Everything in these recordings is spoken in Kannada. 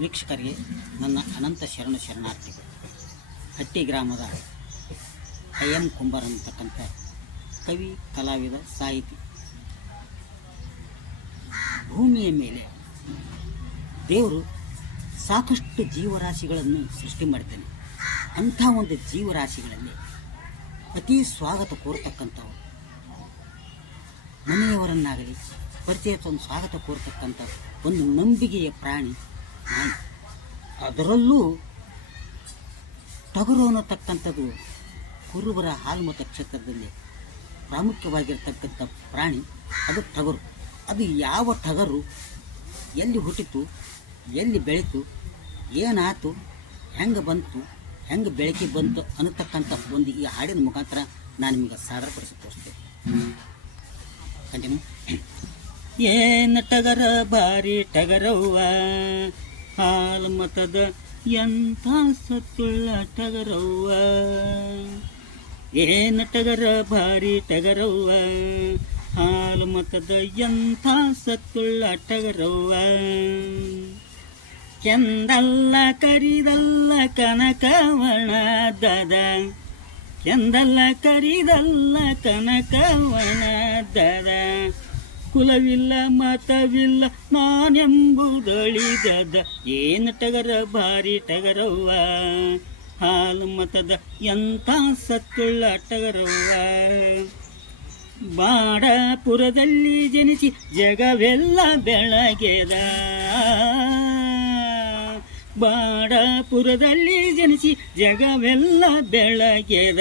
ವೀಕ್ಷಕರಿಗೆ ನನ್ನ ಅನಂತ ಶರಣ ಶರಣಾರ್ಥಿಗಳು ಹಟ್ಟಿ ಗ್ರಾಮದ ಐ ಎಂ ಕುಂಬಾರ್ ಅಂತಕ್ಕಂಥ ಕವಿ, ಕಲಾವಿದ, ಸಾಹಿತಿ. ಭೂಮಿಯ ಮೇಲೆ ದೇವರು ಸಾಕಷ್ಟು ಜೀವರಾಶಿಗಳನ್ನು ಸೃಷ್ಟಿ ಮಾಡ್ತಾನೆ. ಅಂಥ ಒಂದು ಜೀವರಾಶಿಗಳಲ್ಲಿ ಅತಿ ಸ್ವಾಗತ ಕೋರ್ತಕ್ಕಂಥವು ಮನೆಯವರನ್ನಾಗಲಿ ಪರಿಚಯ ಸ್ವಾಗತ ಕೋರ್ತಕ್ಕಂಥ ಒಂದು ನಂಬಿಕೆಯ ಪ್ರಾಣಿ ಅದರಲ್ಲೂ ಟಗರು ಅನ್ನತಕ್ಕಂಥದ್ದು ಕುರುಬರ ಹಾಲ್ಮತ ಕ್ಷೇತ್ರದಲ್ಲಿ ಪ್ರಾಮುಖ್ಯವಾಗಿರ್ತಕ್ಕಂಥ ಪ್ರಾಣಿ. ಅದು ಟಗರು. ಅದು ಯಾವ ಟಗರು ಎಲ್ಲಿ ಹುಟ್ಟಿತು, ಎಲ್ಲಿ ಬೆಳೀತು, ಏನಾಯಿತು, ಹೆಂಗೆ ಬಂತು, ಹೆಂಗೆ ಬೆಳಕಿ ಬಂತು ಅನ್ನತಕ್ಕಂಥ ಒಂದು ಈ ಹಾಡಿನ ಮುಖಾಂತರ ನಾನು ನಿಮಗೆ ಸಾದರಪಡಿಸಿ ತೋರಿಸ್ತೇನೆ ಕಂಟಿನ್ಯೂ ಏನ ಟಗರ ಬಾರಿ ಟಗರವ್ವ ಹಾಲು ಮತದ ಎಂಥ ಸತ್ತುಳ್ಳ ಟಗರವ್ವ? ಏನ ಟಗರ ಭಾರಿ ಟಗರವ್ವ? ಹಾಲು ಮತದ ಎಂಥ ಸತ್ತುಳ್ಳ ಟಗರವ್ವ? ಕೆಂದಲ್ಲ ಕರಿದಲ್ಲ ಕನಕವಣದದ ಕೆಂದಲ್ಲ ಕರಿದಲ್ಲ ಕನಕವಣದದ ಕುಲವಿಲ್ಲ, ಮತವಿಲ್ಲ, ನಾನೆಂಬುದಳಿದದ. ಏನು ಟಗರ ಭಾರಿ ಟಗರವ್ವ? ಹಾಲು ಮತದ ಎಂಥ ಸತ್ತುಳ್ಳ ಟಗರವ್ವ? ಬಾಡಪುರದಲ್ಲಿ ಜನಿಸಿ ಜಗವೆಲ್ಲ ಬೆಳಗೆದ. ಬಾಡಪುರದಲ್ಲಿ ಜನಿಸಿ ಜಗವೆಲ್ಲ ಬೆಳಗೆದ.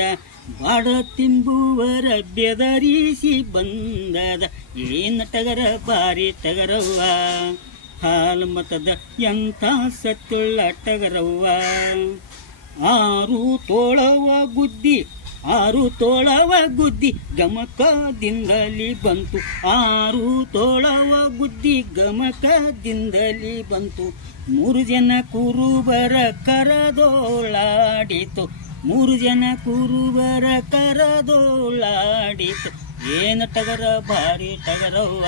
ಬಾಡ ತಿಂಬುವರ ಬೆದರಿಸಿ ಬಂದದ ಏನ ಟಗರ ಬಾರಿ ಟಗರವ್ವ. ಹಾಲು ಮತದ ಎಂಥ ಸತ್ತುಳ್ಳ ಟಗರವ್ವ. ಆರು ತೋಳವ ಗುದ್ದಿ, ಆರು ತೋಳವ ಗುದ್ದಿ ಗಮಕದಿಂದಲಿ ಬಂತು. ಆರು ತೋಳವ ಗುದ್ದಿ ಗಮಕದಿಂದಲಿ ಬಂತು. ಮೂರು ಜನ ಕುರುಬರ ಕರದೋಳಾಡಿತು. ಮೂರು ಜನ ಕುರುಬರ ಕರದೋಳಾಡಿತು ಏನು ಟಗರ, ಭಾರಿ ಟಗರವ್ವ.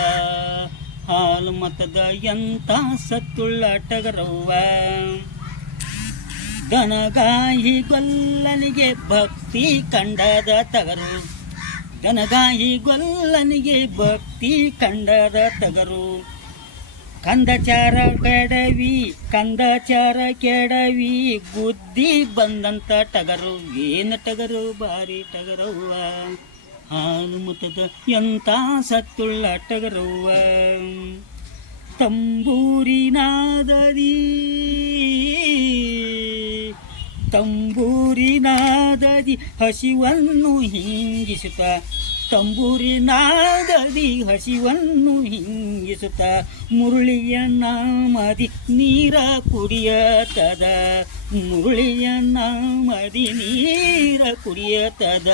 ಹಾಲು ಮತದ ಎಂತ ಸತ್ತುಳ್ಳ ಟಗರವ್ವ. ದನಗಾಯಿ ಗೊಲ್ಲನಿಗೆ ಭಕ್ತಿ ಕಂಡದ ತಗರು ದನಗಾಹಿ ಗೊಲ್ಲನಿಗೆ ಭಕ್ತಿ ಕಂಡದ ತಗರು ಕಂದಚಾರ ಕೆಡವಿ ಕಂದಚಾರ ಕೆಡವಿ, ಗುದ್ದಿ ಬಂದಂತ ಟಗರು, ಏನು ಟಗರು ಬಾರಿ ಟಗರವ್ವ. ಹಾನುಮತದ ಎಂಥ ಸತ್ತುಳ್ಳ ಟಗರವ್ವ. ತಂಬೂರಿನಾದರಿ ತಂಬೂರಿನಾದರಿ ಹಸಿವನ್ನು ಹಿಂಗಿಸುತ್ತ ತಂಬೂರಿನಾದದಿ ಹಸಿವನ್ನು ಹಿಂಗಿಸುತ್ತ ಮುರುಳಿಯ ನಾಮದಿ ನೀರ ಕುಡಿಯತದ ಮುರುಳಿಯ ನಾಮದಿ ನೀರ ಕುಡಿಯತದ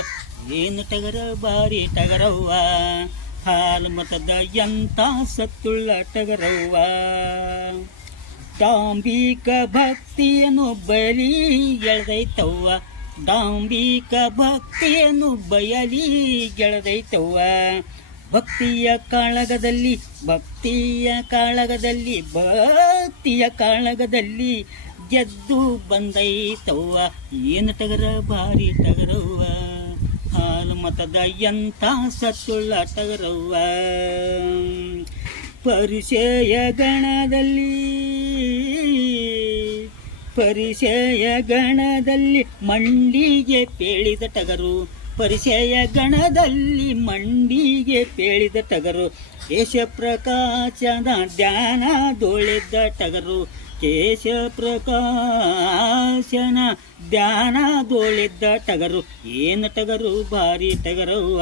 ಏನು ಟಗರ ಬಾರಿ ಟಗರವ್ವ? ಹಾಲು ಮತದ ಎಂತ ಸತ್ತುಳ್ಳ ಟಗರವ್ವ? ತಾಂಬಿಕ ಭಕ್ತಿಯನ್ನು ಬಲಿ ಗೆಳದೈತವ್ವ ಡಾಂಬಿಕ ಭಕ್ತಿಯನ್ನು ಬಯಲಿ ಗೆಳದೈತವ್ವ. ಭಕ್ತಿಯ ಕಾಳಗದಲ್ಲಿ ಭಕ್ತಿಯ ಕಾಳಗದಲ್ಲಿ ಭಕ್ತಿಯ ಕಾಳಗದಲ್ಲಿ ಗೆದ್ದು ಬಂದೈತವ್ವ. ಏನು ತಗರ ಭಾರಿ ಟಗರವ್ವ. ಹಾಲು ಮತದ ಎಂಥ ಸತ್ತುಳ್ಳ ತಗರವ್ವ ಪರಿಚಯ ಗಣದಲ್ಲಿ ಪರಿಚಯ ಗಣದಲ್ಲಿ ಮಂಡಿಗೆ ಪೇಳಿದ ಟಗರು. ಪರಿಚಯ ಗಣದಲ್ಲಿ ಮಂಡಿಗೆ ಪೇಳಿದ ಟಗರು. ಕೇಶ ಪ್ರಕಾಶದ ಧ್ಯಾನ ದೊಳೆದ ಟಗರು. ಕೇಶ ಪ್ರಕಾಶನ ಧ್ಯಾನ ದೊಳೆದ ಟಗರು. ಏನು ಟಗರು? ಭಾರಿ ಟಗರವ್ವ.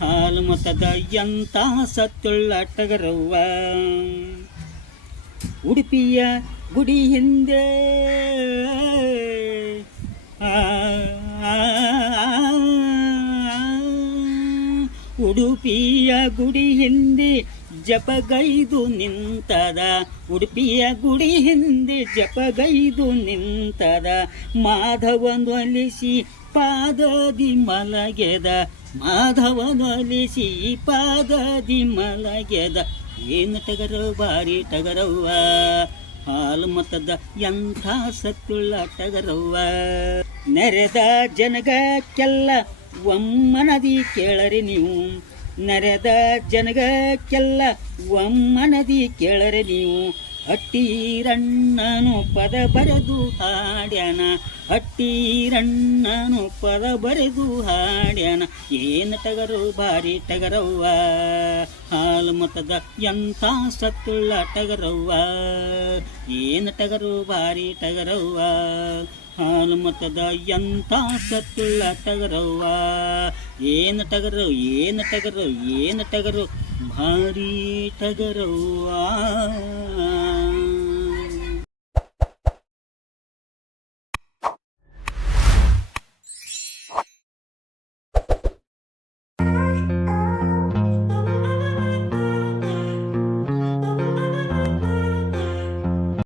ಹಾಲು ಮತದ ಎಂಥ ಸತ್ತುಳ್ಳ ಟಗರವ್ವ. ಉಡುಪಿಯ ಗುಡಿ ಹಿಂದೆ ಉಡುಪಿಯ ಗುಡಿ ಹಿಂದೆ ಜಪಗೈದು ನಿಂತದ ಉಡುಪಿಯ ಗುಡಿ ಹಿಂದೆ ಜಪಗೈದು ನಿಂತದ ಮಾಧವನೊಲಿಸಿ ಪಾದದಿ ಮಲಗೆದ ಮಾಧವನೊಲಿಸಿ ಪಾದದಿ ಮಲಗೆದ ಏನು ಟಗರವ್ವ ಬಾರಿ ಟಗರವ್ವ ಹಾಲು ಮತದ ಎಂಥ ಸತ್ತುಳ್ಳ ಟಗರವ್ವ. ನೆರೆದ ಜನಗಕ್ಕೆಲ್ಲ ಒಮ್ಮನದಿ ಕೇಳರಿ ನೀವು. ನೆರೆದ ಜನಗಕ್ಕೆಲ್ಲ ಒಮ್ಮನದಿ ಕೇಳರಿ ನೀವು. ಹಟ್ಟೀರಣ್ಣನು ಪದ ಬರೆದು ಹಾಡ್ಯನ. ಹಟ್ಟೀರಣ್ಣನು ಪದ ಬರೆದು ಹಾಡ್ಯನ. ಏನು ಟಗರು ಭಾರಿ ಟಗರವ್ವ. ಹಾಲು ಮತದ ಎಂಥ ಸತ್ತುಳ್ಳ ಟಗರವ್ವ. ಏನು ಟಗರು ಭಾರಿ ಟಗರವ್ವ. ಹಾಲು ಮತದ ಎಂಥ ಸತ್ತುಳ್ಳ ಟಗರವ್ವ. ಏನು ಟಗರು ಏನು ಟಗರು ಏನು ಟಗರು. ಭಾರಿ ಟಗರವ್ವ